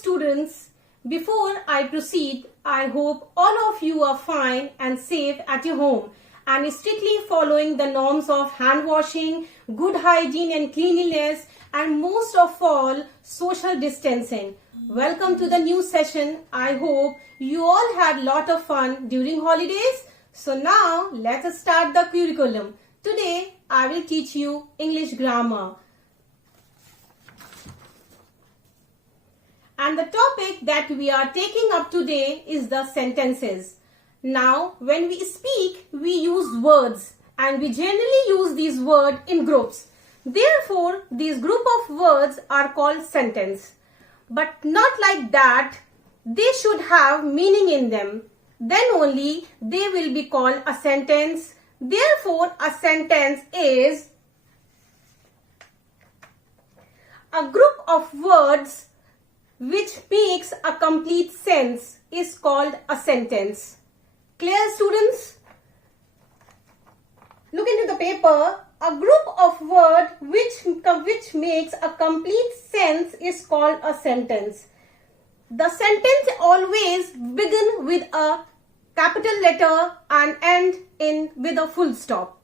students, before I proceed, I hope all of you are fine and safe at your home and strictly following the norms of hand washing, good hygiene and cleanliness, and most of all, social distancing. Welcome to the new session. I hope you all had lot of fun during holidays. So now let's start the curriculum. Today I will teach you English grammar. And the topic that we are taking up today is the sentences. Now, when we speak, we use words and we generally use these words in groups. Therefore, these group of words are called sentence. But not like that. They should have meaning in them. Then only they will be called a sentence. Therefore, a sentence is a group of words which makes a complete sense is called a sentence. Clear, students? Look into the paper. A group of words which makes a complete sense is called a sentence. The sentence always begin with a capital letter and end with a full stop.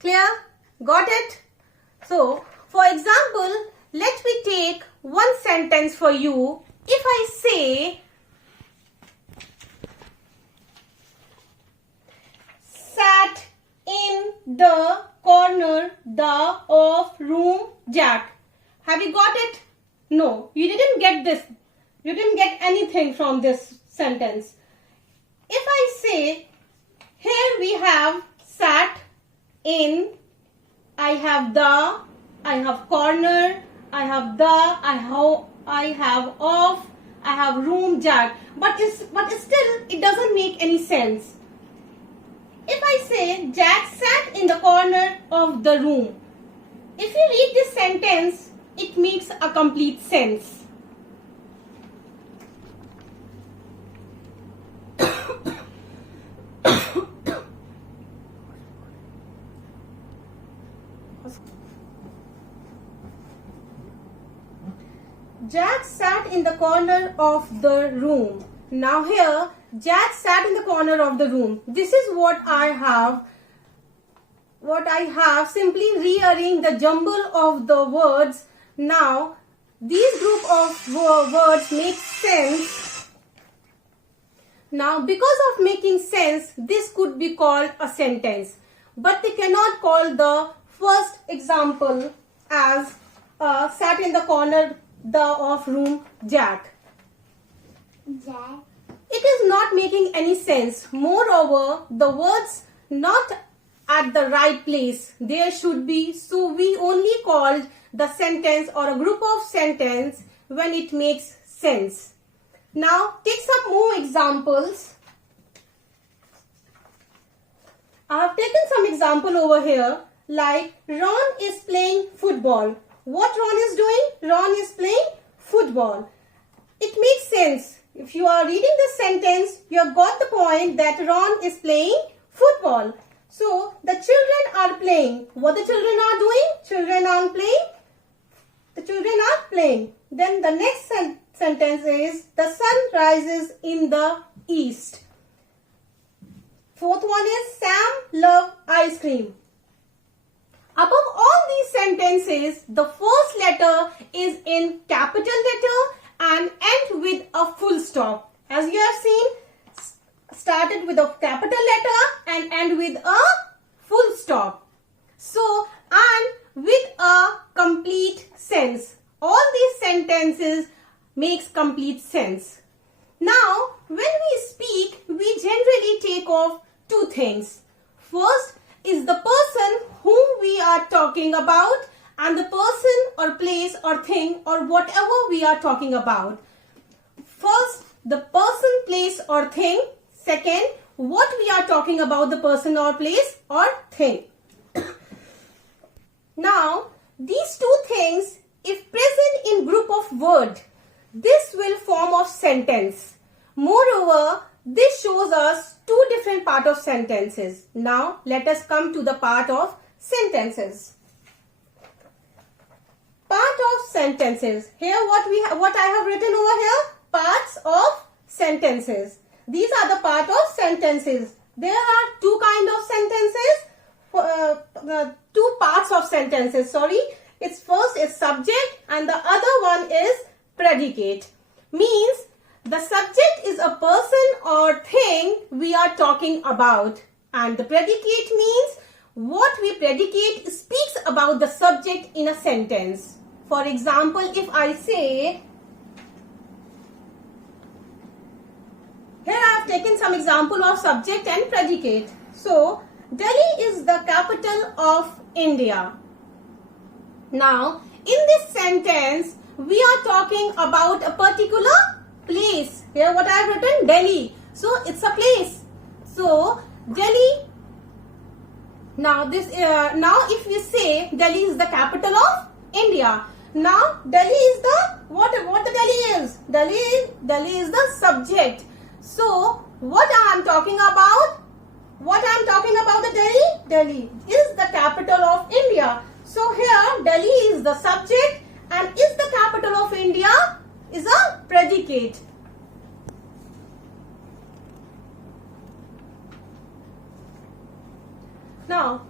Clear? Got it? So, for example, let me take one sentence for you. If I say, sat in the corner of room Jack. Have you got it? No, you didn't get this. You didn't get anything from this sentence. If I say, here we have sat in, I have the, I have corner, I have the, I have of, I have room Jack. But still, it doesn't make any sense. If I say, Jack sat in the corner of the room. If you read this sentence, it makes a complete sense. Jack sat in the corner of the room. Now here, Jack sat in the corner of the room. This is what I have. Simply rearrange the jumble of the words. Now, these group of words make sense. Now, because of making sense, this could be called a sentence. But they cannot call the first example as sat in the corner of room Jack. Jack. It is not making any sense. Moreover, the words not at the right place. There should be. So we only called the sentence or a group of sentence when it makes sense. Now take some more examples. I have taken some example over here, like Ron is playing football. What Ron is doing? Ron is playing football. It makes sense. If you are reading this sentence, you have got the point that Ron is playing football. So, the children are playing. What the children are doing? Children are playing. The children are playing. Then the next sentence is, the sun rises in the east. Fourth one is, Sam loves ice cream. Above all these sentences, the first letter is in capital letter and end with a full stop. As you have seen, started with a capital letter and end with a full stop. So, and with a complete sense. All these sentences makes complete sense. Now, when we speak, we generally take off two things. First is the person whom we are talking about and the person or place or thing or whatever we are talking about. First, the person, place or thing. Second, what we are talking about, the person or place or thing. Now, these two things, if present in group of word, this will form of sentence. Moreover, this shows us two different part of sentences. Now, let us come to the part of sentences. Part of sentences. Here what I have written over here, parts of sentences. These are the part of sentences. There are two kind of sentences, two parts of sentences, sorry. It's first is subject and the other one is predicate. Means the subject is a person or thing we are talking about, and the predicate means what we predicate speaks about the subject in a sentence. For example, if I say, here I have taken some example of subject and predicate. So, Delhi is the capital of India. Now, in this sentence, we are talking about a particular place. Here what I have written, Delhi. So, it's a place. So, Delhi. Now, if we say Delhi is the capital of India. Now, Delhi is the, what the Delhi is? Delhi is the subject. So, what I am talking about? What I am talking about the Delhi? Delhi is the capital of India. So, here Delhi is the subject and is the capital of India is a predicate. Now,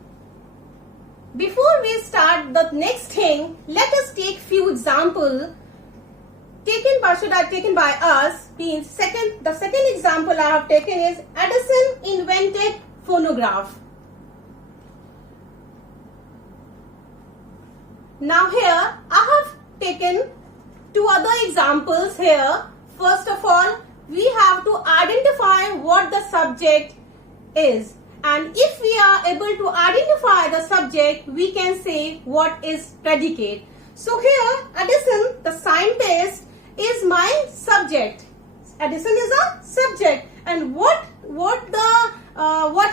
before we start the next thing, let us take few examples taken by us. Means the second example I have taken is Edison invented phonograph. Now here I have taken two other examples here. First of all, we have to identify what the subject is. And if we are able to identify the subject, we can say what is predicate. So here, Edison, the scientist, is my subject. Edison is a subject. And what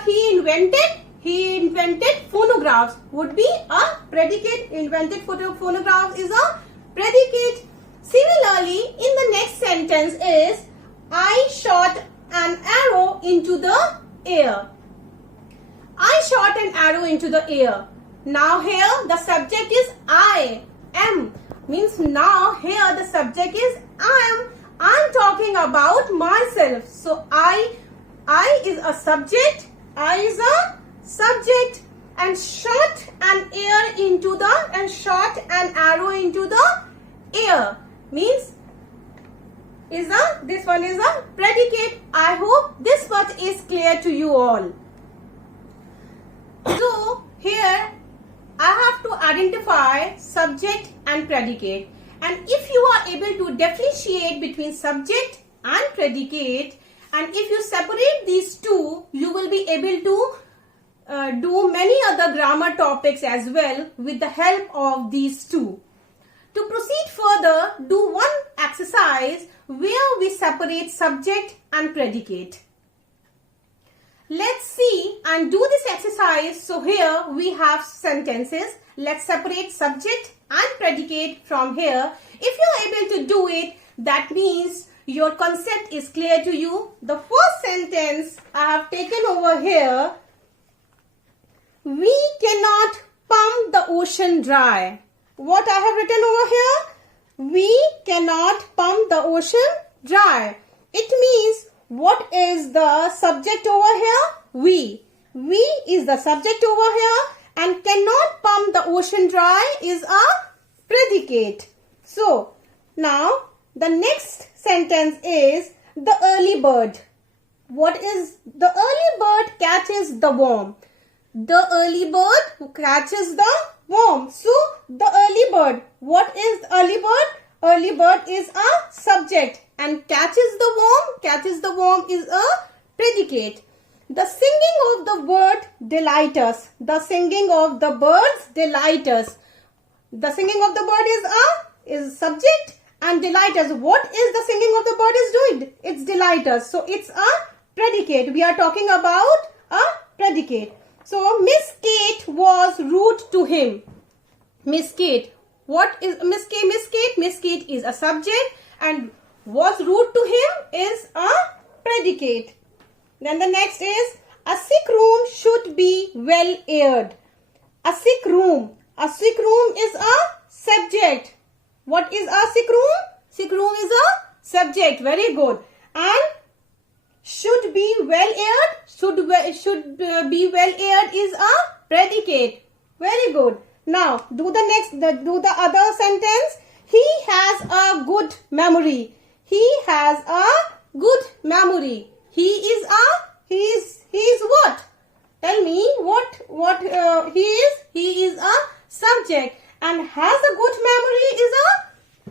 he invented? He invented phonographs. Would be a predicate. Invented phonographs is a predicate. Similarly, in the next sentence is, I shot an arrow into the air. I shot an arrow into the air. Now here the subject is I am. Means now here the subject is I am. I am talking about myself. So I is a subject. I is a subject, and shot an arrow into the air means this one is a predicate. I hope this part is clear to you all. So here I have to identify subject and predicate, and if you are able to differentiate between subject and predicate, and if you separate these two, you will be able to do many other grammar topics as well with the help of these two. To proceed further, do one exercise where we separate subject and predicate. Let's see and do this exercise. So here we have sentences. Let's separate subject and predicate from here. If you are able to do it, that means your concept is clear to you. The first sentence I have taken over here. We cannot pump the ocean dry. What I have written over here? We cannot pump the ocean dry. It means, what is the subject over here? We. We is the subject over here, and cannot pump the ocean dry is a predicate. So, now the next sentence is the early bird. What is the early bird catches the worm? The early bird catches the worm. So, the early bird. What is early bird? Early bird is a subject, and catches the worm is a predicate. The singing of the bird delight us. The singing of the birds delight us. The singing of the bird is subject, and delight us. What is the singing of the bird is doing? It's delight us. So it's a predicate. We are talking about a predicate. So Miss Kate was rude to him. Miss Kate. What is Miss Kate? Miss Kate? Miss Kate is a subject, and was rude to him is a predicate. Then the next is, a sick room should be well aired. A sick room. A sick room is a subject. What is a sick room? Sick room is a subject. Very good. And should be well aired. Should be well aired is a predicate. Very good. Now do the other sentence. He has a good memory. He has a good memory. He is what? Tell me what he is. He is a subject, and has a good memory is a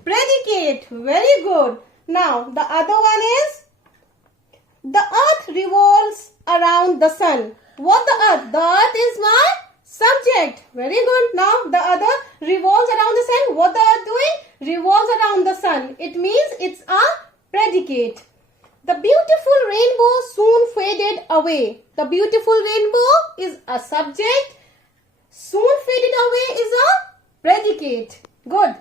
predicate. Very good. Now the other one is the earth revolves around the sun. What the earth? The earth is my subject. Very good. Now the other revolves around the sun. What the earth doing? Revolves around the sun. It means it's a predicate. The beautiful rainbow soon faded away. The beautiful rainbow is a subject. Soon faded away is a predicate. Good.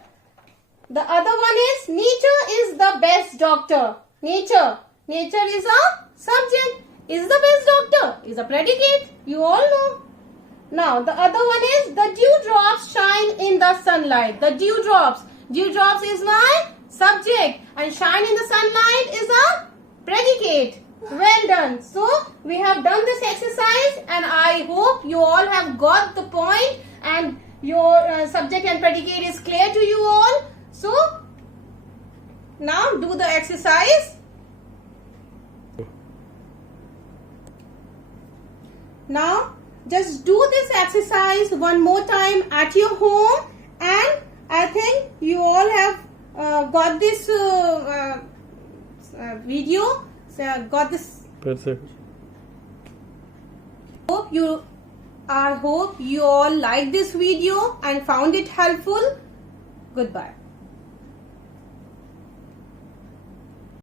The other one is nature is the best doctor. Nature is a subject. Is the best doctor is a predicate. You all know. Now the other one is the dewdrops shine in the sunlight. The dewdrops is my subject, and shine in the sunlight is a predicate. Well done. So we have done this exercise, and I hope you all have got the point, and your subject and predicate is clear to you all. So now do the exercise. Now just do this exercise one more time at your home, and I think you all have got this video. Got this. Perfect. I hope you all liked this video and found it helpful. Goodbye.